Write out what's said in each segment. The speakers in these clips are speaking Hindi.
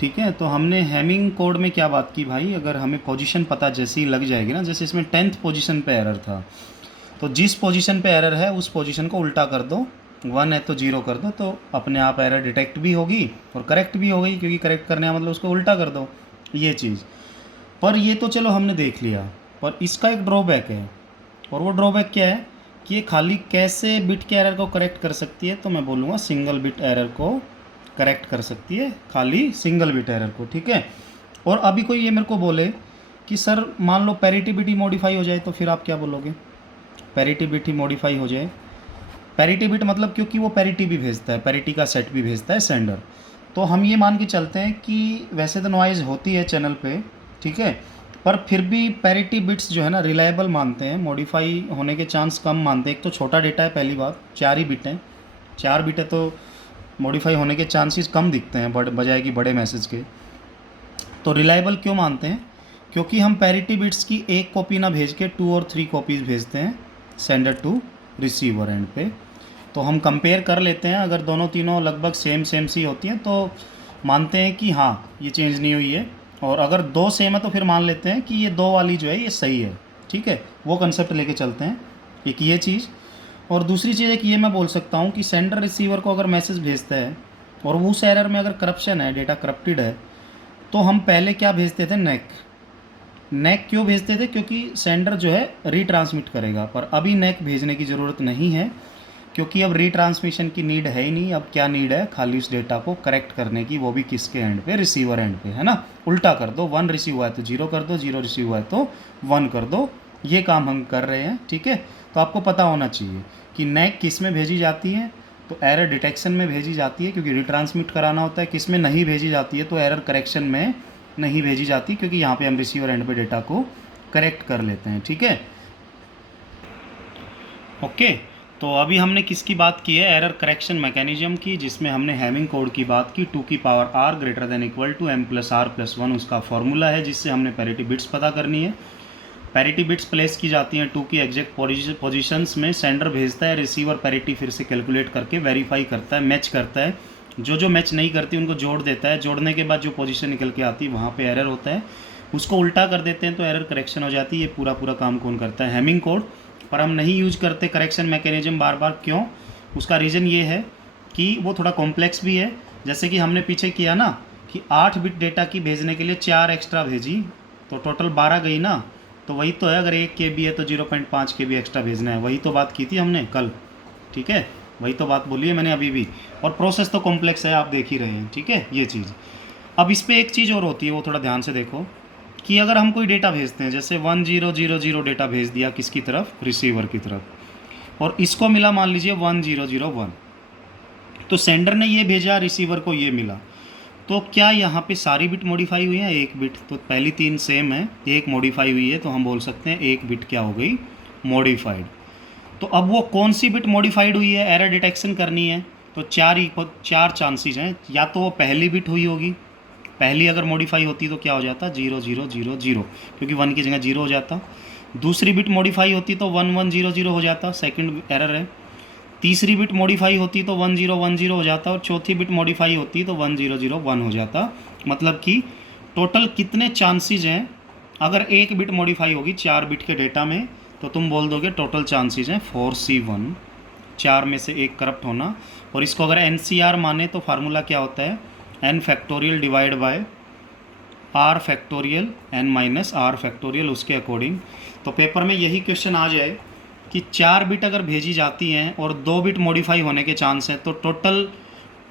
ठीक है, तो हमने हैमिंग कोड में क्या बात की भाई, अगर हमें पोजीशन पता जैसे ही लग जाएगी ना, जैसे इसमें 10th पोजीशन पे एरर था, तो जिस पोजीशन पे एरर है उस पोजीशन को उल्टा कर दो, 1 है तो 0 कर दो, तो अपने आप एरर डिटेक्ट भी होगी और करेक्ट भी हो गई, क्योंकि करेक्ट करने का मतलब उसको उल्टा कर दो, ये चीज़। पर ये तो चलो हमने देख लिया, पर इसका एक ड्रॉबैक है, और वो ड्रॉबैक क्या है कि ये खाली कैसे बिट के एरर को करेक्ट कर सकती है, तो मैं बोलूँगा सिंगल बिट एरर को करेक्ट कर सकती है, खाली सिंगल बिट एरर को, ठीक है। और अभी कोई ये मेरे को बोले कि सर मान लो पैरिटी बिट ही मॉडिफाई हो जाए, तो फिर आप क्या बोलोगे? पैरिटी बिट ही मॉडिफाई हो जाए, पैरिटी बिट मतलब क्योंकि वो पैरिटी भी भेजता है, पैरिटी का सेट भी भेजता है सेंडर, तो हम ये मान के चलते हैं कि वैसे तो नॉइज़ होती है चैनल पे, ठीक है, पर फिर भी पैरिटी बिट्स जो है ना रिलायबल मानते हैं, मॉडिफाई होने के चांस कम मानते हैं। एक तो छोटा डेटा है, पहली बात 4 ही बिट हैं, 4 बिट है तो मॉडिफाई होने के चांसेस कम दिखते हैं बजाय कि बड़े मैसेज के। तो रिलायबल क्यों मानते हैं? क्योंकि हम पैरिटी बिट्स की एक कॉपी ना भेज के 2 और 3 कॉपीज़ भेजते हैं सेंडर टू रिसीवर एंड पे। तो हम कंपेयर कर लेते हैं, अगर दोनों तीनों लगभग सेम सेम सी होती हैं तो मानते हैं कि हाँ ये चेंज नहीं हुई है, और अगर दो सेम है तो फिर मान लेते हैं कि ये दो वाली जो है ये सही है, ठीक है, वो कंसेप्ट लेके चलते हैं। एक ये चीज़, और दूसरी चीज़ एक ये मैं बोल सकता हूँ कि सेंडर रिसीवर को अगर मैसेज भेजता है और उस एरर में अगर करप्शन है, डेटा करप्टेड है, तो हम पहले क्या भेजते थे? नेक। नेक क्यों भेजते थे? क्योंकि सेंडर जो है रीट्रांसमिट करेगा, पर अभी नेक भेजने की ज़रूरत नहीं है, क्योंकि अब रीट्रांसमिशन की नीड है ही नहीं। अब क्या नीड है? खाली उस डेटा को करेक्ट करने की, वो भी किसके एंड पे? रिसीवर एंड पे, है ना। उल्टा कर दो, 1 रिसीव हुआ है तो 0 कर दो, 0 रिसीव हुआ है तो 1 कर दो, ये काम हम कर रहे हैं, ठीक है। तो आपको पता होना चाहिए कि नेक किस में भेजी जाती है, तो एरर डिटेक्शन में भेजी जाती है, क्योंकि रिट्रांसमिट कराना होता है। किस में नहीं भेजी जाती है? तो एरर करेक्शन में नहीं भेजी जाती, क्योंकि यहाँ पे हम रिसीवर एंड पे डेटा को करेक्ट कर लेते हैं, ठीक है। ओके, तो अभी हमने किसकी बात की है? एरर करेक्शन मैकेनिज्म की, जिसमें हमने हैमिंग कोड की बात की, 2 की power r greater than equal to m plus r plus 1 उसका फॉर्मूला है, जिससे हमने पैरिटी बिट्स पता करनी है। पैरिटी बिट्स प्लेस की जाती हैं 2 की एग्जैक्ट पोजीशंस में, सेंडर भेजता है, रिसीवर पैरिटी फिर से कैलकुलेट करके वेरीफाई करता है, मैच करता है, जो मैच नहीं करती उनको जोड़ देता है, जोड़ने के बाद जो पोजीशन निकल के आती है वहाँ पे एरर होता है, उसको उल्टा कर देते हैं तो एरर करेक्शन हो जाती है। ये पूरा काम कौन करता है? Hamming code. पर हम नहीं यूज करते करेक्शन मैकेनिज्म बार बार, क्यों? उसका रीज़न ये है कि वो थोड़ा कॉम्प्लेक्स भी है। जैसे कि हमने पीछे किया ना कि 8 बिट डेटा की भेजने के लिए 4 एक्स्ट्रा भेजी, तो टोटल 12 गई ना, तो वही तो है। अगर 1 KB है तो 0.5 KB एक्स्ट्रा भेजना है, वही तो बात की थी हमने कल, ठीक है, वही तो बात बोली है मैंने अभी भी। और प्रोसेस तो कॉम्प्लेक्स है, आप देख ही रहे हैं, ठीक है, ये चीज़। अब इस पर एक चीज़ और होती है, वो थोड़ा ध्यान से देखो कि अगर हम कोई डेटा भेजते हैं, जैसे 1000 डेटा भेज दिया किसकी तरफ? रिसीवर की तरफ, और इसको मिला मान लीजिए 1001, तो सेंडर ने ये भेजा, रिसीवर को ये मिला, तो क्या यहाँ पे सारी बिट मॉडिफाई हुई है? एक बिट, तो पहली 3 सेम है, एक मॉडिफाई हुई है, तो हम बोल सकते हैं एक बिट क्या हो गई? मॉडिफाइड। तो अब वो कौन सी बिट मॉडिफाइड हुई है? एरर डिटेक्शन करनी है, तो 4 चांसेस हैं, या तो वो पहली बिट हुई होगी, पहली अगर मॉडिफाई होती तो क्या हो जाता? 0000, क्योंकि 1 की जगह 0 हो जाता। दूसरी बिट मॉडिफाई होती तो 1100 हो जाता, सेकंड एरर है। तीसरी बिट मॉडिफाई होती तो 1010 हो जाता, और चौथी बिट मॉडिफाई होती तो 1001 हो जाता। मतलब कि टोटल कितने चांसेस हैं? अगर एक बिट मॉडिफाई होगी 4 बिट के डेटा में, तो तुम बोल दोगे टोटल चांसेस हैं 4C1, 4 में से एक करप्ट होना। और इसको अगर NCR माने तो फार्मूला क्या होता है? n factorial divide by r factorial n minus r factorial, उसके अकॉर्डिंग। तो पेपर में यही क्वेश्चन आ जाए कि 4 बिट अगर भेजी जाती हैं और 2 बिट मॉडिफाई होने के चांस हैं, तो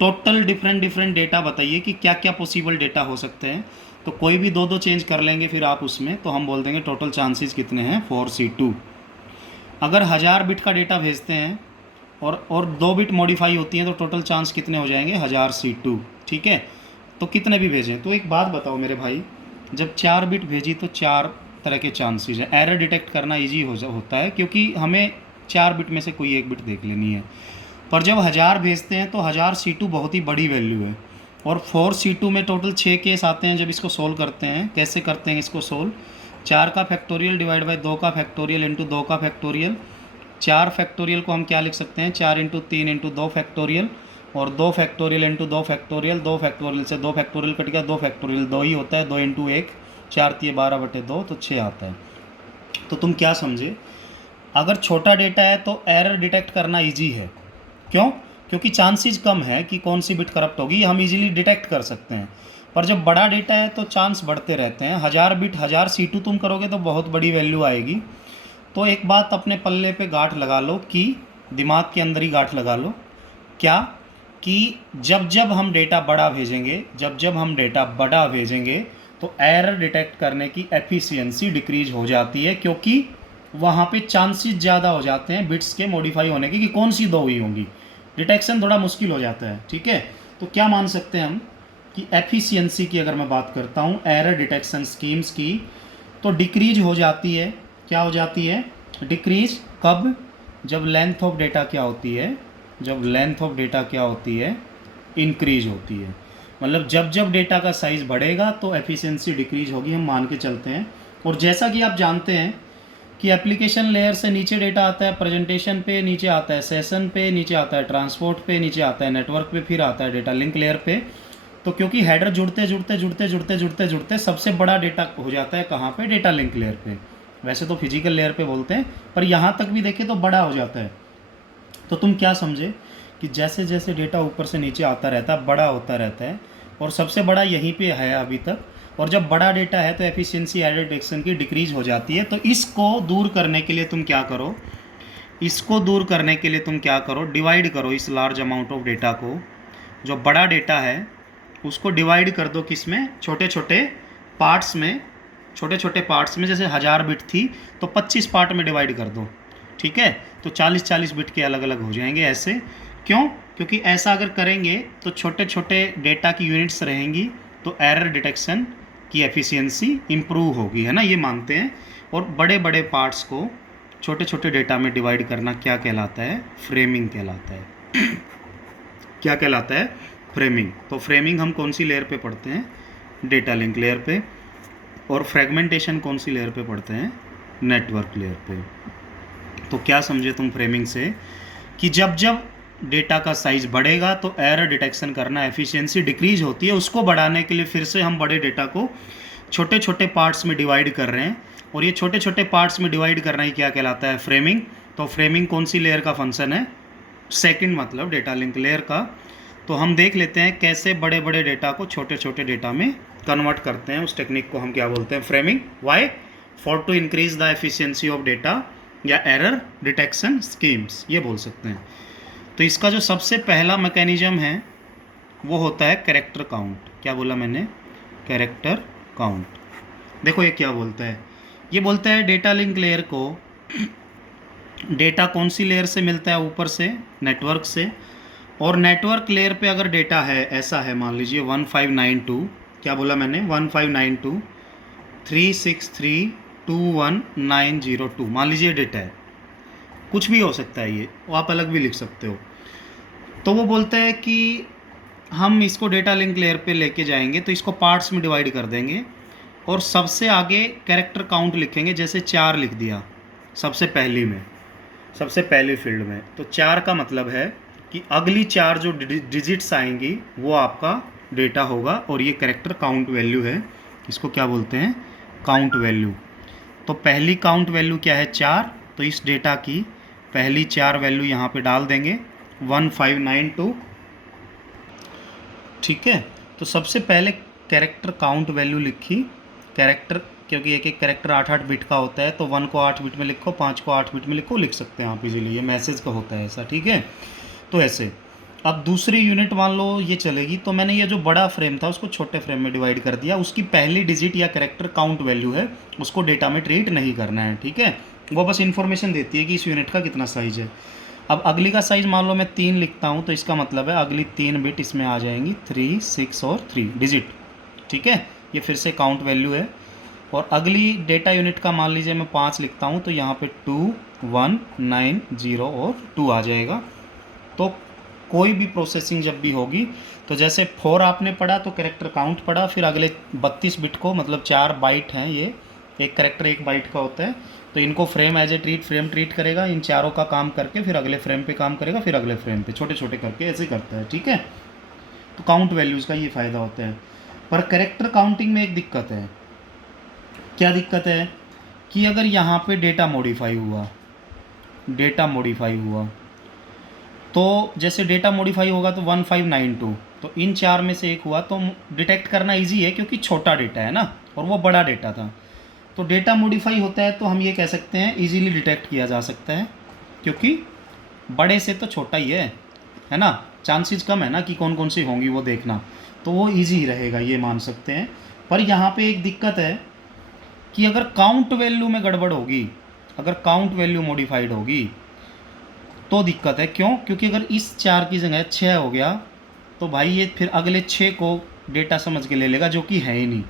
टोटल डिफरेंट डेटा बताइए कि क्या क्या पॉसिबल डेटा हो सकते हैं। तो कोई भी 2 चेंज कर लेंगे फिर आप उसमें, तो हम बोल देंगे टोटल चांसेस कितने हैं? 4C2। अगर 1000 बिट का डेटा भेजते हैं और 2 बिट मॉडिफाई होती हैं, तो टोटल चांस कितने हो जाएंगे? 1000C2, ठीक है। तो कितने भी भेजें, तो एक बात बताओ मेरे भाई, जब 4 बिट भेजी तो 4 तरह के चांसेस हैं। एरर डिटेक्ट करना ईजी होता है, क्योंकि हमें 4 बिट में से कोई एक बिट देख लेनी है। पर जब 1000 भेजते हैं तो 1000C2 बहुत ही बड़ी वैल्यू है, और 4C2 में टोटल 6 केस आते हैं। जब इसको सोल्व करते हैं, कैसे करते हैं इसको सोल्व? 4 का फैक्टोरियल डिवाइड बाई 2 का फैक्टोरियल इंटू 2 का फैक्टोरियल। 4 फैक्टोरियल को हम क्या लिख सकते हैं? 4 इंटू 3 इंटू 2 फैक्टोरियल, और 2 फैक्टोरियल इंटू 2 फैक्टोरियल, 2 फैक्टोरियल से 2 फैक्टोरियल कट गया, 2 फैक्टोरियल 2 ही होता है, 2 इंटू 1 4 तिये 12/2 तो 6 आता है। तो तुम क्या समझे, अगर छोटा डेटा है तो एरर डिटेक्ट करना ईजी है। क्यों? क्योंकि चांसेस कम है कि कौन सी बिट करप्ट होगी, हम इजीली डिटेक्ट कर सकते हैं। पर जब बड़ा डेटा है तो चांस बढ़ते रहते हैं। 1000 बिट 1000 C2 तुम करोगे तो बहुत बड़ी वैल्यू आएगी। तो एक बात अपने पल्ले पे गांठ लगा लो, कि दिमाग के अंदर ही गांठ लगा लो, क्या कि जब जब हम डेटा बड़ा भेजेंगे, जब जब हम डेटा बड़ा भेजेंगे तो एरर डिटेक्ट करने की एफिशिएंसी डिक्रीज हो जाती है, क्योंकि वहाँ पे चांसेस ज़्यादा हो जाते हैं बिट्स के मॉडिफाई होने के कि कौन सी 2 हुई होंगी। डिटेक्शन थोड़ा मुश्किल हो जाता है। ठीक है, तो क्या मान सकते हैं हम कि एफिशिएंसी की अगर मैं बात करता हूँ एरर डिटेक्शन स्कीम्स की, तो डिक्रीज हो जाती है। क्या हो जाती है? डिक्रीज। कब? जब लेंथ ऑफ डेटा क्या होती है, जब लेंथ ऑफ डेटा क्या होती है, इंक्रीज होती है। मतलब जब जब डेटा का साइज़ बढ़ेगा तो एफिशिएंसी डिक्रीज होगी, हम मान के चलते हैं। और जैसा कि आप जानते हैं कि एप्लीकेशन लेयर से नीचे डेटा आता है, प्रेजेंटेशन पे नीचे आता है, सेशन पे नीचे आता है, ट्रांसपोर्ट पे नीचे आता है, नेटवर्क पे फिर आता है डेटा लिंक लेयर पे। तो क्योंकि हेडर जुड़ते जुड़ते जुड़ते जुड़ते जुड़ते जुड़ते सबसे बड़ा डेटा हो जाता है कहाँ पे? डेटा लिंक लेयर पे। वैसे तो फिजिकल लेयर पे बोलते हैं, पर यहाँ तक भी देखें तो बड़ा हो जाता है। तो तुम क्या समझे कि जैसे जैसे डेटा ऊपर से नीचे आता रहता है, बड़ा होता रहता है, और सबसे बड़ा यहीं पे है अभी तक। और जब बड़ा डेटा है तो एफिशिएंसी एरर डिटेक्शन की डिक्रीज हो जाती है। तो इसको दूर करने के लिए तुम क्या करो, इसको दूर करने के लिए तुम क्या करो, डिवाइड करो इस लार्ज अमाउंट ऑफ डेटा को। जो बड़ा डेटा है उसको डिवाइड कर दो किस में? छोटे छोटे पार्ट्स में। छोटे छोटे पार्ट्स में, जैसे 1000 बिट थी तो 25 पार्ट में डिवाइड कर दो। ठीक है, तो 40-40 बिट के अलग अलग हो जाएंगे ऐसे। क्यों? क्योंकि ऐसा अगर करेंगे तो छोटे छोटे डेटा की यूनिट्स रहेंगी, तो एरर डिटेक्शन की एफिशिएंसी इम्प्रूव होगी, है ना, ये मानते हैं। और बड़े बड़े पार्ट्स को छोटे छोटे डेटा में डिवाइड करना क्या कहलाता है? फ्रेमिंग कहलाता है। क्या कहलाता है? फ्रेमिंग। तो फ्रेमिंग हम कौन सी लेयर पे पढ़ते हैं? डेटा लिंक लेयर पे। और फ्रेगमेंटेशन कौन सी लेयर पे पढ़ते हैं? नेटवर्क लेयर पे। तो क्या समझे तुम फ्रेमिंग से, कि जब जब डेटा का साइज़ बढ़ेगा तो एरर डिटेक्शन करना, एफिशिएंसी डिक्रीज होती है। उसको बढ़ाने के लिए फिर से हम बड़े डेटा को छोटे छोटे पार्ट्स में डिवाइड कर रहे हैं, और ये छोटे छोटे पार्ट्स में डिवाइड करना ही क्या कहलाता है? फ्रेमिंग। तो फ्रेमिंग कौन सी लेयर का फंक्शन है? सेकंड, मतलब डेटा लिंक लेयर का। तो हम देख लेते हैं कैसे बड़े बड़े डेटा को छोटे छोटे डेटा में कन्वर्ट करते हैं। उस टेक्निक को हम क्या बोलते हैं? Framing. Why? For to increase the efficiency of data, या एरर डिटेक्शन स्कीम्स, ये बोल सकते हैं। तो इसका जो सबसे पहला मैकेनिज्म है वो होता है कैरेक्टर काउंट। क्या बोला मैंने? Character count. देखो ये क्या बोलता है, ये बोलता है डेटा लिंक लेयर को डेटा कौन सी लेयर से मिलता है? ऊपर से, नेटवर्क से। और नेटवर्क लेयर पे अगर डेटा है, ऐसा है मान लीजिए 1592, क्या बोला मैंने? 1592.363.21.902 मान लीजिए डेटा है। कुछ भी हो सकता है, ये आप अलग भी लिख सकते हो। तो वो बोलता है कि हम इसको डेटा लिंक लेयर पे लेके जाएंगे, तो इसको पार्ट्स में डिवाइड कर देंगे, और सबसे आगे कैरेक्टर काउंट लिखेंगे। जैसे 4 लिख दिया सबसे पहली में, सबसे पहली फील्ड में, तो 4 का मतलब है कि अगली 4 जो डिजिट्स आएंगी वो आपका डेटा होगा, और ये कैरेक्टर काउंट वैल्यू है। इसको क्या बोलते हैं? Count value. तो पहली काउंट वैल्यू क्या है? 4। तो इस डेटा की पहली 4 वैल्यू यहाँ पे डाल देंगे 1592। ठीक है, तो सबसे पहले कैरेक्टर काउंट वैल्यू लिखी। कैरेक्टर, क्योंकि एक एक कैरेक्टर 8-8 बिट का होता है, तो 1 को 8 बिट में लिखो, 5 को 8 बिट में लिखो, लिख सकते हैं आप इजीली। ये मैसेज का होता है ऐसा। ठीक है, तो ऐसे। अब दूसरी यूनिट मान लो ये चलेगी, तो मैंने ये जो बड़ा फ्रेम था उसको छोटे फ्रेम में डिवाइड कर दिया। उसकी पहली डिजिट या कैरेक्टर काउंट वैल्यू है, उसको डेटा में ट्रीट नहीं करना है। ठीक है, वो बस इन्फॉर्मेशन देती है कि इस यूनिट का कितना साइज़ है। अब अगली का साइज़ मान लो मैं 3 लिखता हूँ, तो इसका मतलब है अगली 3 बिट इसमें आ जाएंगी, 3, 6 और 3 डिजिट। ठीक है, ये फिर से काउंट वैल्यू है। और अगली डेटा यूनिट का मान लीजिए मैं 5 लिखता हूँ, तो यहाँ पे 2, 1, 9, 0 और 2 आ जाएगा। तो कोई भी प्रोसेसिंग जब भी होगी, तो जैसे 4 आपने पढ़ा तो कैरेक्टर काउंट पढ़ा, फिर अगले 32 बिट को, मतलब 4 बाइट हैं ये, एक करेक्टर 1 बाइट का होता है, तो इनको frame as a frame treat करेगा, इन चारों का काम करके फिर अगले फ्रेम पे काम करेगा, फिर अगले फ्रेम पे छोटे छोटे करके ऐसे करता है, ठीक है। तो काउंट वैल्यूज़ का ये फ़ायदा होता है। पर करेक्टर काउंटिंग में एक दिक्कत है। क्या दिक्कत है कि अगर यहाँ पे डेटा मॉडिफाई हुआ, तो जैसे डेटा मॉडिफाई होगा तो 1592, तो इन 4 में से एक हुआ तो डिटेक्ट करना इजी है क्योंकि छोटा डेटा है ना, और वो बड़ा डेटा था। तो डेटा मॉडिफाई होता है तो हम ये कह सकते हैं इजीली डिटेक्ट किया जा सकता है, क्योंकि बड़े से तो छोटा ही है ना, चांसेस कम है ना कि कौन कौन सी होंगी वो देखना, तो वो इजी रहेगा, ये मान सकते हैं। पर यहाँ पे एक दिक्कत है कि अगर काउंट वैल्यू में गड़बड़ होगी, अगर काउंट वैल्यू मॉडिफाइड होगी तो दिक्कत है। क्यों? क्योंकि अगर इस 4 की जगह 6 हो गया तो भाई ये फिर अगले 6 को डेटा समझ के ले लेगा, जो कि है ही नहीं।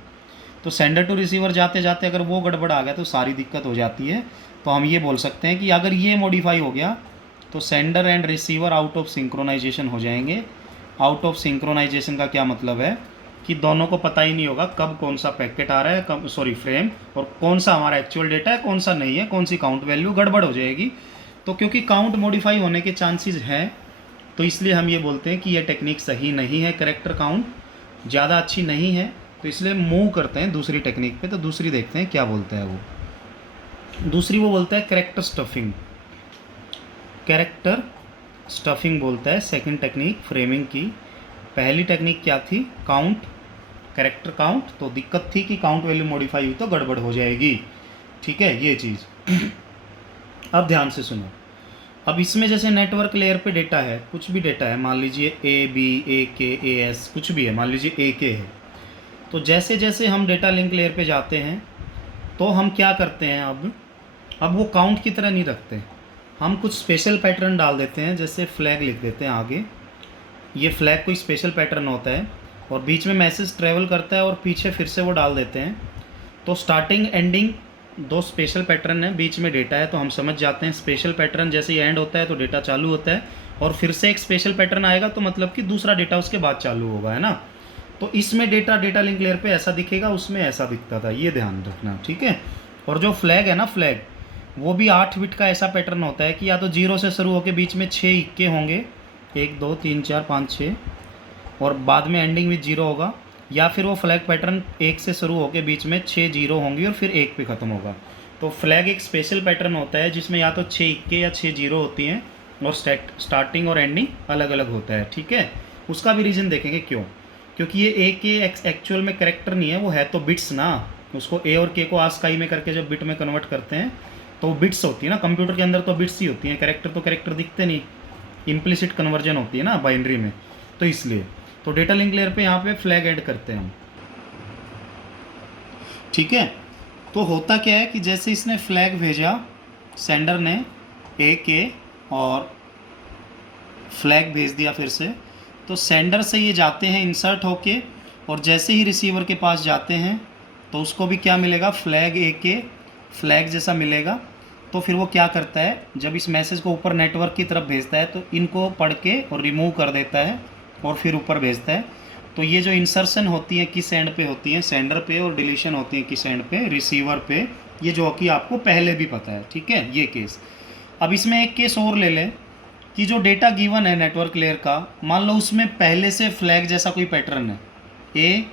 तो सेंडर टू रिसीवर जाते जाते अगर वो गड़बड़ आ गया तो सारी दिक्कत हो जाती है। तो हम ये बोल सकते हैं कि अगर ये मॉडिफाई हो गया तो sender and receiver out of synchronization हो जाएंगे। आउट ऑफ सिंक्रोनाइजेशन का क्या मतलब है कि दोनों को पता ही नहीं होगा कब कौन सा पैकेट आ रहा है, कब फ्रेम, और कौन सा हमारा एक्चुअल डेटा है, कौन सा नहीं है, कौन सी काउंट वैल्यू गड़बड़ हो जाएगी। तो क्योंकि काउंट मॉडिफाई होने के चांसेस हैं, तो इसलिए हम ये बोलते हैं कि ये टेक्निक सही नहीं है, करेक्टर काउंट ज़्यादा अच्छी नहीं है। तो इसलिए मूव करते हैं दूसरी टेक्निक पे। तो दूसरी देखते हैं क्या बोलता है वो। दूसरी वो बोलता है करेक्टर स्टफिंग। कैरेक्टर स्टफिंग बोलता है सेकंड टेक्निक फ्रेमिंग की। पहली टेक्निक क्या थी? Count, character count. तो दिक्कत थी कि काउंट वैल्यू मॉडिफाई हुई तो गड़बड़ हो जाएगी, ठीक है, ये चीज़। अब ध्यान से सुनो। अब इसमें जैसे नेटवर्क लेयर पे डेटा है, कुछ भी डेटा है, मान लीजिए AB, AK, AS, कुछ भी है, मान लीजिए AK है। तो जैसे जैसे हम डेटा लिंक लेयर पे जाते हैं तो हम क्या करते हैं, अब वो काउंट की तरह नहीं रखते, हम कुछ स्पेशल पैटर्न डाल देते हैं। जैसे फ्लैग लिख देते हैं आगे, ये फ्लैग कोई स्पेशल पैटर्न होता है, और बीच में मैसेज ट्रेवल करता है और पीछे फिर से वो डाल देते हैं। तो स्टार्टिंग एंडिंग 2 स्पेशल पैटर्न है, बीच में डेटा है, तो हम समझ जाते हैं स्पेशल पैटर्न जैसे ही एंड होता है तो डेटा चालू होता है, और फिर से एक स्पेशल पैटर्न आएगा तो मतलब कि दूसरा डेटा उसके बाद चालू होगा, है ना। तो इसमें डेटा लिंक लेयर पे ऐसा दिखेगा, उसमें ऐसा दिखता था, ये ध्यान रखना, ठीक है। और जो फ्लैग है ना, फ्लैग वो भी 8 बिट का ऐसा पैटर्न होता है कि या तो 0 से शुरू होकर बीच में 6 इक्के होंगे, 1 2 3 4 5 6, और बाद में एंडिंग विद 0 होगा, या फिर वो फ्लैग पैटर्न 1 से शुरू होकर बीच में 6 0 होंगी और फिर 1 पे ख़त्म होगा। तो फ्लैग एक स्पेशल पैटर्न होता है जिसमें या तो 6 इक्के या 6 0 होती हैं, और स्टार्टिंग और एंडिंग अलग अलग होता है, ठीक है। उसका भी रीज़न देखेंगे क्यों, क्योंकि ये ए के एक्चुअल में करेक्टर नहीं है, वो है तो बिट्स ना। उसको ए और के को आस्काई में करके जब बिट में कन्वर्ट करते हैं तो बिट्स होती है ना, कंप्यूटर के अंदर तो बिट्स ही होती हैं, कैरेक्टर तो कैरेक्टर दिखते नहीं, इम्प्लिसिट कन्वर्जन होती है ना बाइनरी में। तो इसलिए तो डेटा लिंक लेयर पे यहाँ पे फ्लैग ऐड करते हैं हम, ठीक है। तो होता क्या है कि जैसे इसने फ्लैग भेजा, सेंडर ने ए के और फ्लैग भेज दिया फिर से, तो सेंडर से ये जाते हैं इंसर्ट होके, और जैसे ही रिसीवर के पास जाते हैं तो उसको भी क्या मिलेगा, फ्लैग ए के फ्लैग जैसा मिलेगा। तो फिर वो क्या करता है, जब इस मैसेज को ऊपर नेटवर्क की तरफ भेजता है तो इनको पढ़ के और रिमूव कर देता है और फिर ऊपर भेजता है। तो ये जो इंसर्शन होती है किस एंड पे होती है, सेंडर पे, और डिलीशन होती है किस एंड पे, रिसीवर पे, ये जो कि आपको पहले भी पता है, ठीक है, ये केस। अब इसमें एक केस और ले लें कि जो डेटा गिवन है नेटवर्क लेयर का, मान लो उसमें पहले से फ्लैग जैसा कोई पैटर्न है, ए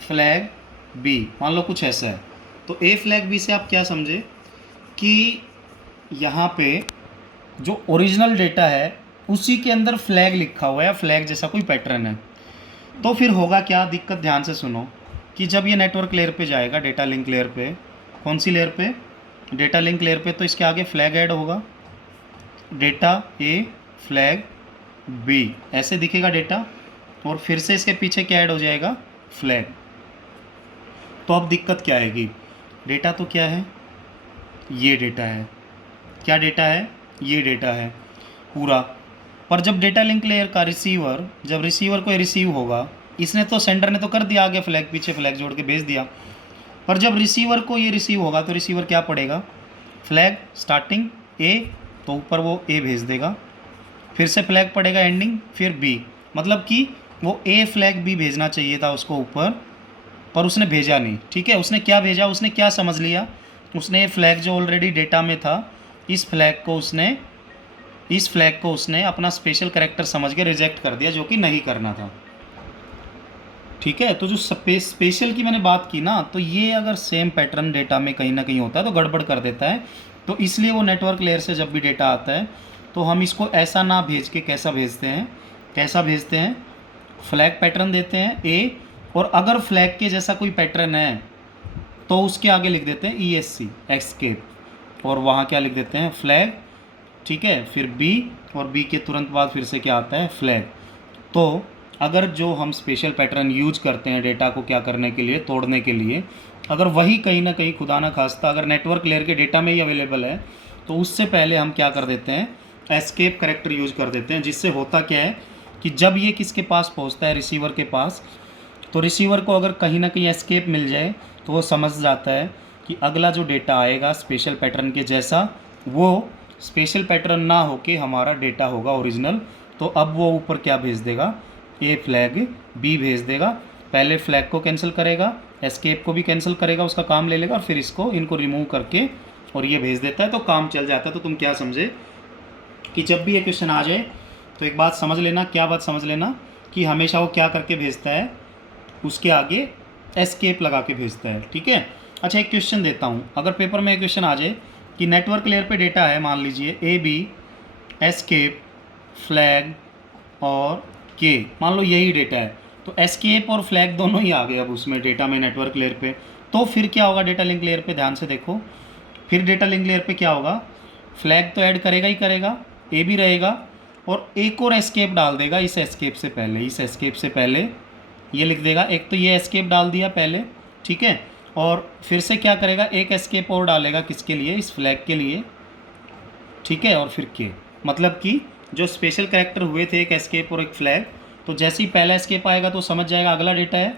फ्लैग बी, मान लो कुछ ऐसा है। तो ए फ्लैग बी से आप क्या समझे कि यहाँ पे जो ओरिजिनल डेटा है उसी के अंदर फ्लैग लिखा हुआ है, फ्लैग जैसा कोई पैटर्न है। तो फिर होगा क्या, दिक्कत ध्यान से सुनो, कि जब ये नेटवर्क लेयर पे जाएगा, डेटा लिंक लेयर पे, कौन सी लेयर पे, डेटा लिंक लेयर पे, तो इसके आगे फ्लैग ऐड होगा, डेटा ए फ्लैग बी, ऐसे दिखेगा डेटा, और फिर से इसके पीछे क्या ऐड हो जाएगा, फ्लैग। तो अब दिक्कत क्या आएगी, डेटा तो क्या है, ये डेटा है, क्या डेटा है, ये डेटा है पूरा। पर जब डेटा लिंक लेयर का रिसीवर, जब रिसीवर को रिसीव होगा, इसने तो, सेंडर ने तो कर दिया आगे फ्लैग, पीछे फ्लैग जोड़ के भेज दिया, पर जब रिसीवर को ये रिसीव होगा तो रिसीवर क्या पढ़ेगा, फ्लैग स्टार्टिंग ए, तो ऊपर वो ए भेज देगा, फिर से फ्लैग पड़ेगा एंडिंग, फिर बी, मतलब कि वो ए फ्लैग बी भेजना चाहिए था उसको ऊपर, पर उसने भेजा नहीं, ठीक है। उसने क्या भेजा, उसने क्या समझ लिया उसने ये फ्लैग जो ऑलरेडी डेटा में था, इस फ्लैग को उसने अपना स्पेशल कैरेक्टर समझ के रिजेक्ट कर दिया, जो कि नहीं करना था। ठीक है, तो जो स्पेशल की मैंने बात की ना, तो ये अगर सेम पैटर्न डेटा में कहीं ना कहीं होता है तो गड़बड़ कर देता है। तो इसलिए वो नेटवर्क लेयर से जब भी डेटा आता है तो हम इसको ऐसा ना भेज के कैसा भेजते हैं, फ्लैग पैटर्न देते हैं ए, और अगर फ्लैग के जैसा कोई पैटर्न है तो उसके आगे लिख देते हैं ESC एस्केप, और वहाँ क्या लिख देते हैं, फ्लैग। ठीक है, फिर बी, और बी के तुरंत बाद फिर से क्या आता है, फ्लैग। तो अगर जो हम स्पेशल पैटर्न यूज करते हैं डेटा को क्या करने के लिए, तोड़ने के लिए, अगर वही कहीं ना कहीं खुदा ना खास्ता अगर नेटवर्क लेयर के डेटा में ही अवेलेबल है, तो उससे पहले हम क्या कर देते हैं, एस्केप करेक्टर यूज कर देते हैं। जिससे होता क्या है कि जब ये किसके पास पहुंचता है, रिसीवर के पास, तो रिसीवर को अगर कहीं ना कहीं एस्केप मिल जाए तो वो समझ जाता है कि अगला जो डेटा आएगा स्पेशल पैटर्न के जैसा, वो स्पेशल पैटर्न ना होके हमारा डेटा होगा ओरिजिनल। तो अब वो ऊपर क्या भेज देगा, ए फ्लैग बी भेज देगा। पहले फ्लैग को कैंसिल करेगा, एस्केप को भी कैंसिल करेगा, उसका काम ले लेगा, और फिर इनको रिमूव करके और ये भेज देता है, तो काम चल जाता है। तो तुम क्या समझे कि जब भी ये क्वेश्चन आ जाए तो एक बात समझ लेना, क्या बात समझ लेना, कि हमेशा वो क्या करके भेजता है, उसके आगे एस्केप लगा के भेजता है। ठीक है। अच्छा, एक क्वेश्चन देता हूँ, अगर पेपर में एक क्वेश्चन आ जाए कि नेटवर्क लेयर पे डेटा है, मान लीजिए AB एस्केप फ्लैग और के, मान लो यही डेटा है, तो एस्केप और फ्लैग दोनों ही आ गए अब उसमें डेटा में नेटवर्क लेयर पे। तो फिर क्या होगा डेटा लिंक लेयर पे, ध्यान से देखो, फिर डेटा लिंक लेयर पे क्या होगा, फ्लैग तो ऐड करेगा ही करेगा, ए भी रहेगा, और एक और एस्केप डाल देगा इस एस्केप से पहले ये लिख देगा, एक तो ये एस्केप डाल दिया पहले। ठीक है, और फिर से क्या करेगा, एक एस्केप और डालेगा, किसके लिए, इस फ्लैग के लिए। ठीक है, और फिर के, मतलब कि जो स्पेशल कैरेक्टर हुए थे, एक एस्केप और एक फ्लैग, तो जैसे ही पहला एस्केप आएगा तो समझ जाएगा अगला डेटा है,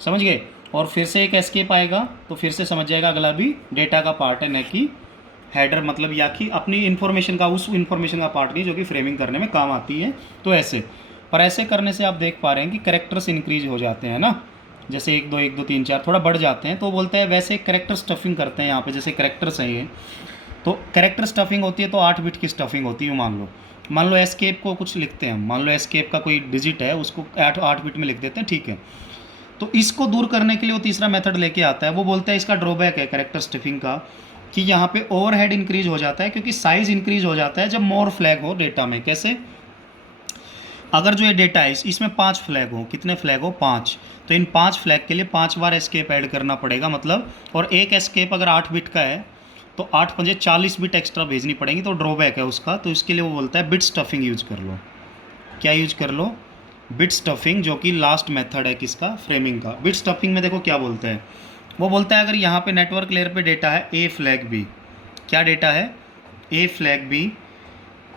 समझ गए, और फिर से एक एस्केप आएगा तो फिर से समझ जाएगा अगला भी डेटा का पार्ट है, न कि हेडर, मतलब या कि अपनी इन्फॉर्मेशन का, उस इन्फॉर्मेशन का पार्ट नहीं जो कि फ्रेमिंग करने में काम आती है। तो ऐसे, पर ऐसे करने से आप देख पा रहे हैं कि कैरेक्टर्स इंक्रीज हो जाते हैं ना, जैसे 1 2 1 2 3 4 थोड़ा बढ़ जाते हैं। तो बोलता है वैसे कैरेक्टर स्टफिंग करते हैं यहाँ पे, जैसे कैरेक्टर्स हैं ये, तो कैरेक्टर स्टफिंग होती है, तो 8 बिट की स्टफिंग होती है। मान लो एस्केप को कुछ लिखते हैं, मान लो एस्केप का कोई डिजिट है, उसको 8 बिट में लिख देते हैं। ठीक है, तो इसको दूर करने के लिए वो तीसरा मेथड लेके आता है, वो बोलता है इसका ड्रॉबैक है कैरेक्टर स्टफिंग का, कि यहाँ पे ओवरहेड इंक्रीज हो जाता है, क्योंकि साइज इंक्रीज हो जाता है जब मोर फ्लैग हो डेटा में। कैसे, अगर जो ये डेटा है इसमें 5 फ्लैग हो, कितने फ्लैग हो, 5, तो इन 5 फ्लैग के लिए 5 बार एस्केप ऐड करना पड़ेगा, मतलब, और एक एस्केप अगर 8 बिट का है तो 8 पंजे 40 बिट एक्स्ट्रा भेजनी पड़ेगी, तो ड्रॉबैक है उसका। तो इसके लिए वो बोलता है बिट स्टफिंग यूज कर लो। क्या यूज कर लो, बिट स्टफिंग, जो कि लास्ट मेथड है किसका, फ्रेमिंग का। बिट स्टफिंग में देखो क्या बोलता है, वो बोलता है अगर यहाँ पे नेटवर्क लेयर पे डेटा है ए फ्लैग बी, क्या डेटा है, ए फ्लैग बी,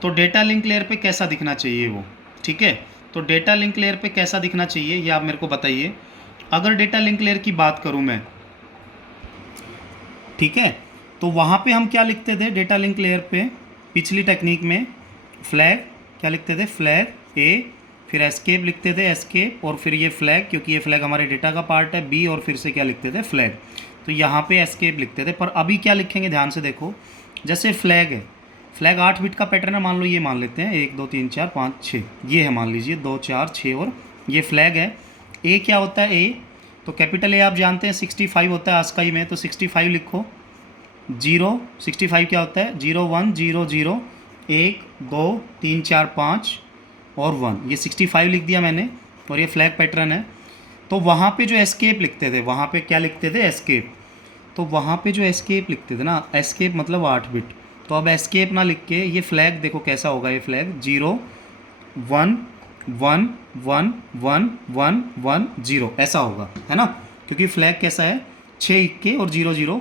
तो डेटा लिंक लेयर पे कैसा दिखना चाहिए वो। ठीक है, तो डेटा लिंक लेयर पे कैसा दिखना चाहिए ये आप मेरे को बताइए। अगर डेटा लिंक लेयर की बात करूँ मैं, ठीक है, तो वहाँ पे हम क्या लिखते थे डेटा लिंक लेयर पे, पिछली टेक्निक में फ्लैग, क्या लिखते थे, फ्लैग ए, फिर एस्केप लिखते थे, एस्केप, और फिर ये फ्लैग, क्योंकि ये फ्लैग हमारे डेटा का पार्ट है, बी, और फिर से क्या लिखते थे, फ्लैग। तो यहाँ पे एस्केप लिखते थे, पर अभी क्या लिखेंगे, ध्यान से देखो, जैसे फ्लैग है, फ्लैग 8 बिट का पैटर्न है, मान लो ये मान लेते हैं 1 2 3 4 5 6, ये है मान लीजिए 2 4 6, और ये फ्लैग है। ए क्या होता है, ए तो कैपिटल ए आप जानते हैं 65 होता है आस्काई में, तो 65 लिखो। 65 क्या होता है, 0 1 0 0 1 2 3 4 5 और 1, ये 65 लिख दिया मैंने, और ये फ्लैग पैटर्न है। तो वहाँ पे जो एस्केप लिखते थे, वहाँ पे क्या लिखते थे, एस्केप, तो वहाँ पे जो एस्केप लिखते थे ना, एस्केप मतलब 8 बिट, तो अब एस्केप ना लिख के ये फ्लैग देखो कैसा होगा, ये फ्लैग 0 1 1 1 1 1 1 0 ऐसा होगा, है ना, क्योंकि फ्लैग कैसा है 6 इक्के और 0 0।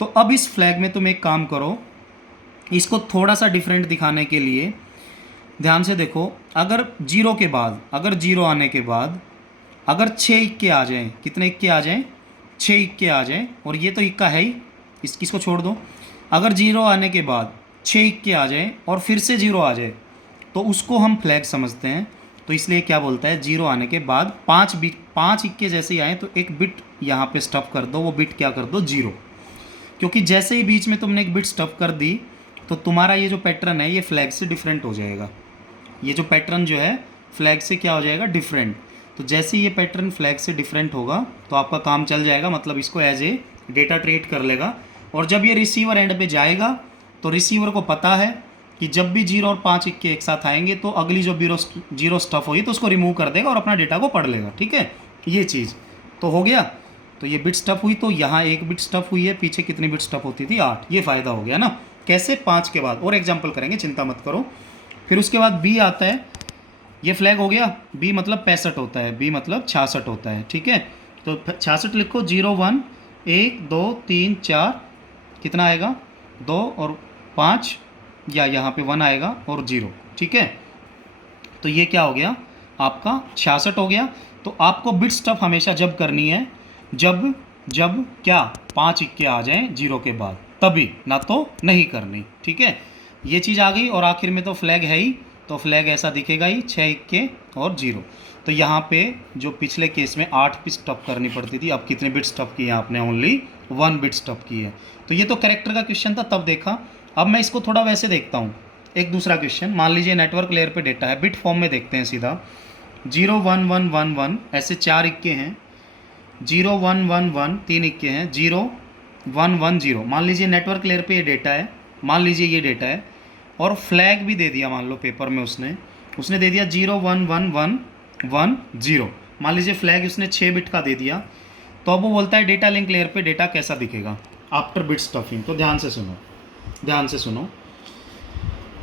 तो अब इस फ्लैग में तुम एक काम करो, इसको थोड़ा सा डिफरेंट दिखाने के लिए ध्यान से देखो, अगर 0 के बाद, अगर 0 आने के बाद अगर 6 इक्के आ जाएँ, कितने इक्के आ जाएँ, 6 इक्के आ जाएँ, और ये तो इक्का है ही, इसको छोड़ दो। अगर 0 आने के बाद 6 इक्के आ जाए और फिर से 0 आ जाए, तो उसको हम फ्लैग समझते हैं। तो इसलिए क्या बोलता है, 0 आने के बाद 5 इक्के जैसे ही आए तो एक बिट यहाँ पे स्टफ कर दो, वो बिट क्या कर दो, 0। क्योंकि जैसे ही बीच में तुमने एक बिट स्टफ कर दी तो तुम्हारा ये जो पैटर्न है ये फ्लैग से डिफरेंट हो जाएगा। ये जो पैटर्न जो है फ्लैग से क्या हो जाएगा, डिफरेंट। तो जैसे ही ये पैटर्न फ्लैग से डिफरेंट होगा तो आपका काम चल जाएगा, मतलब इसको एज ए डेटा ट्रीट कर लेगा। और जब ये रिसीवर एंड पे जाएगा तो रिसीवर को पता है कि जब भी 0 और 5 इक्के एक साथ आएंगे तो अगली जो जीरो स्टफ होगी तो उसको रिमूव कर देगा और अपना डेटा को पढ़ लेगा। ठीक है, ये चीज़ तो हो गया। तो ये बिट स्टफ हुई, तो यहाँ एक बिट स्टफ हुई है, पीछे कितनी बिट स्टफ होती थी, 8। ये फ़ायदा हो गया ना। कैसे, 5 के बाद और एग्जाम्पल करेंगे, चिंता मत करो। फिर उसके बाद बी आता है, ये फ्लैग हो गया। बी मतलब 65 होता है, बी मतलब 66 होता है। ठीक है, तो 66 लिखो, 0 1 1 2 3 4, कितना आएगा 2 और 5, या यहाँ पे 1 आएगा और 0। ठीक है, तो ये क्या हो गया आपका 66 हो गया। तो आपको बिट स्टफ हमेशा जब करनी है जब जब क्या 5 इक्के आ जाएं 0 के बाद, तभी, ना तो नहीं करनी। ठीक है, ये चीज़ आ गई। और आखिर में तो फ्लैग है ही, तो फ्लैग ऐसा दिखेगा ही, 6 इक्के और 0। तो यहाँ पे जो पिछले केस में 8 बिट स्टफ करनी पड़ती थी, अब कितने बिट स्टफ किए आपने, ओनली 1 बिट स्टफ की है। तो ये तो कैरेक्टर का क्वेश्चन था, तब देखा। अब मैं इसको थोड़ा वैसे देखता हूँ, एक दूसरा क्वेश्चन। मान लीजिए नेटवर्क लेयर पे डेटा है, बिट फॉर्म में देखते हैं सीधा। 0 1 1 1 1 ऐसे 4 इक्के हैं, 0 1 1 1 3 इक्के हैं, 0 1 1 0। मान लीजिए नेटवर्क लेयर पे ये डेटा है, मान लीजिए ये डेटा है, और फ्लैग भी दे दिया, मान लो पेपर में उसने दे दिया 0 1 1 1 1 0। मान लीजिए फ्लैग उसने 6 बिट का दे दिया। तो अब वो बोलता है डेटा लिंक लेयर पे डेटा कैसा दिखेगा आफ्टर बिट स्टफिंग। तो ध्यान से सुनो, ध्यान से सुनो।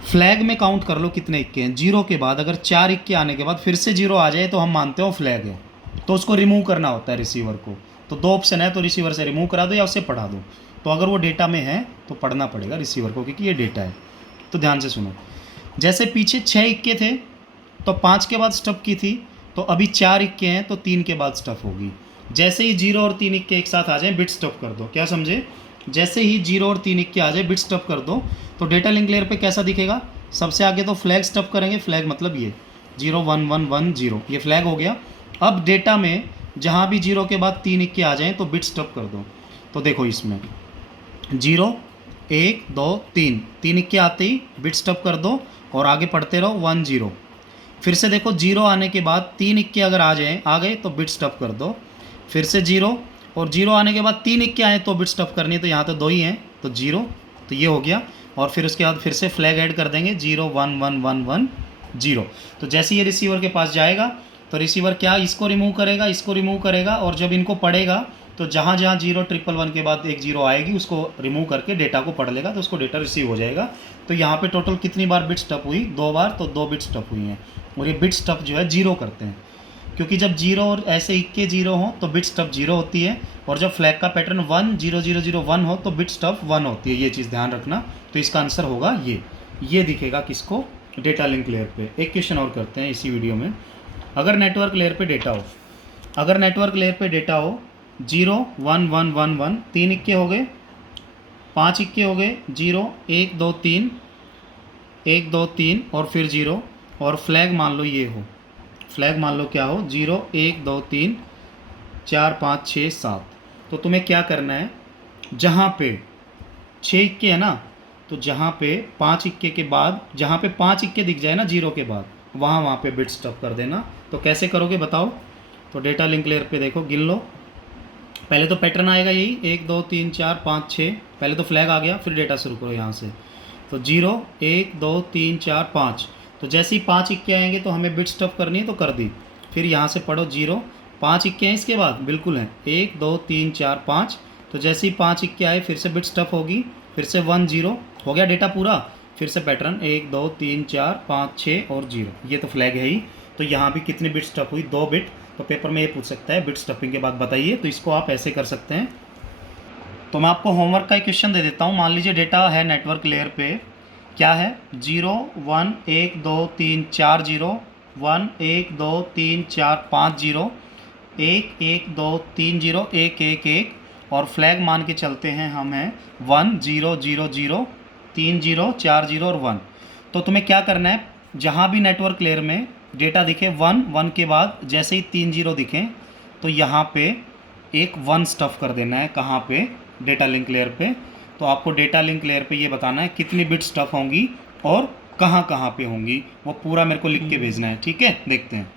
फ्लैग में काउंट कर लो कितने इक्के हैं, 0 के बाद अगर 4 इक्के आने के बाद फिर से 0 आ जाए तो हम मानते हो फ्लैग है, तो उसको रिमूव करना होता है रिसीवर को। तो 2 ऑप्शन है, तो रिसीवर से रिमूव करा दो या उससे पढ़ा दो। तो अगर वो डेटा में है तो पढ़ना पड़ेगा रिसीवर को, क्योंकि ये डेटा है। तो ध्यान से सुनो, जैसे पीछे 6 इक्के थे तो 5 के बाद स्टफ की थी, तो अभी 4 इक्के हैं तो 3 के बाद स्टफ होगी। जैसे ही 0 और 3 इक्के एक साथ आ जाए बिट स्टफ कर दो। क्या समझे, जैसे ही 0 और 3 इक्के आ जाए बिट स्टफ कर दो, तो डेटा लिंक लेयर पे कैसा दिखेगा। सबसे आगे तो फ्लैग स्टफ करेंगे, फ्लैग मतलब ये 0 1 1 1 0, ये फ्लैग हो गया। अब डेटा में जहाँ भी 0 के बाद 3 इक्के आ जाएँ तो बिट स्टफ कर दो। तो देखो इसमें 0 1 2 3, 3 इक्के आते ही बिट स्टफ कर दो और आगे पढ़ते रहो 1 0। फिर से देखो 0 आने के बाद 3 इक्के अगर आ गए तो बिट स्टफ कर दो। फिर से 0, और 0 आने के बाद 3 इक्के आए तो बिट स्टफ करनी है, तो यहाँ तो 2 ही हैं तो 0। तो ये हो गया। और फिर उसके बाद फिर से फ्लैग ऐड कर देंगे 0 1 1 1 1 0। तो जैसे ये रिसीवर के पास जाएगा तो रिसीवर क्या इसको रिमूव करेगा, इसको रिमूव करेगा, और जब इनको पढ़ेगा तो जहाँ जहाँ 0 1 1 के बाद एक 0 आएगी उसको रिमूव करके डेटा को पढ़ लेगा, तो उसको डेटा रिसीव हो जाएगा। तो यहाँ पे टोटल कितनी बार बिट स्टफ हुई, 2 बार, तो 2 बिट स्टफ हुई हैं। और ये बिट स्टफ जो है 0 करते हैं, क्योंकि जब 0 और ऐसे इक्के 0 हो तो बिट स्टफ 0 होती है, और जब फ्लैग का पैटर्न 1 0 0 0 1 हो तो बिट स्टफ 1 होती है। ये चीज़ ध्यान रखना। तो इसका आंसर होगा ये दिखेगा किसको, डेटा लिंक लेयर पे। एक क्वेश्चन और करते हैं इसी वीडियो में। अगर नेटवर्क लेयर पे डेटा हो, अगर नेटवर्क लेयर पे डेटा हो 0 1 1 1 1, 3 इक्के हो गए, 5 इक्के हो गए, 0 1 2 3 1 2 3 और फिर 0, और फ्लैग मान लो ये हो, फ्लैग मान लो क्या हो 0 1 2 3 4 5 6 7। तो तुम्हें क्या करना है, जहाँ पे 6 इक्के है ना, तो जहाँ पे 5 इक्के के बाद, जहाँ पे 5 इक्के दिख जाए ना 0 के बाद, वहाँ पे बिट स्टफ कर देना। तो कैसे करोगे बताओ। तो डेटा लिंक लेयर पे देखो, गिन लो। पहले तो पैटर्न आएगा यही 1 2 3 4 5 6, पहले तो फ्लैग आ गया, फिर डेटा शुरू करो यहाँ से। तो 0 1 2 3 4 5, तो जैसे ही 5 इक्के आएंगे तो हमें बिट स्टफ करनी है तो कर दी। फिर यहाँ से पढ़ो 0, 5 इक्के हैं इसके बाद, बिल्कुल हैं 1 2 3 4 5। तो जैसे ही 5 इक्के आए फिर से बिट स्टफ होगी, फिर से 1 0 हो गया डेटा पूरा। फिर से पैटर्न 1 2 3 4 5 6 और 0, ये तो फ्लैग है ही। तो यहाँ भी कितनी बिट स्टफ हुई, 2 बिट। तो पेपर में ये पूछ सकता है बिट स्टफिंग के बाद बताइए, तो इसको आप ऐसे कर सकते हैं। तो मैं आपको होमवर्क का एक क्वेश्चन दे देता हूँ। मान लीजिए डेटा है नेटवर्क लेयर पे, क्या है 0 1 1 2 3 4 0 1 1 2 3 4 5 0 1 1 2 3 0 1 1 1, और फ्लैग मान के चलते हैं हम हैं 1 0 0 0 3 0 4 0 और 1। तो तुम्हें क्या करना है, जहाँ भी नेटवर्क लेयर में डेटा दिखे 1 1 के बाद जैसे ही 3 0 दिखें तो यहाँ पे एक 1 स्टफ कर देना है। कहाँ पे, डेटा लिंक लेयर पे। तो आपको डेटा लिंक लेयर पे ये बताना है कितनी बिट स्टफ होंगी और कहाँ कहाँ पे होंगी, वो पूरा मेरे को लिख के भेजना है। ठीक है, देखते हैं।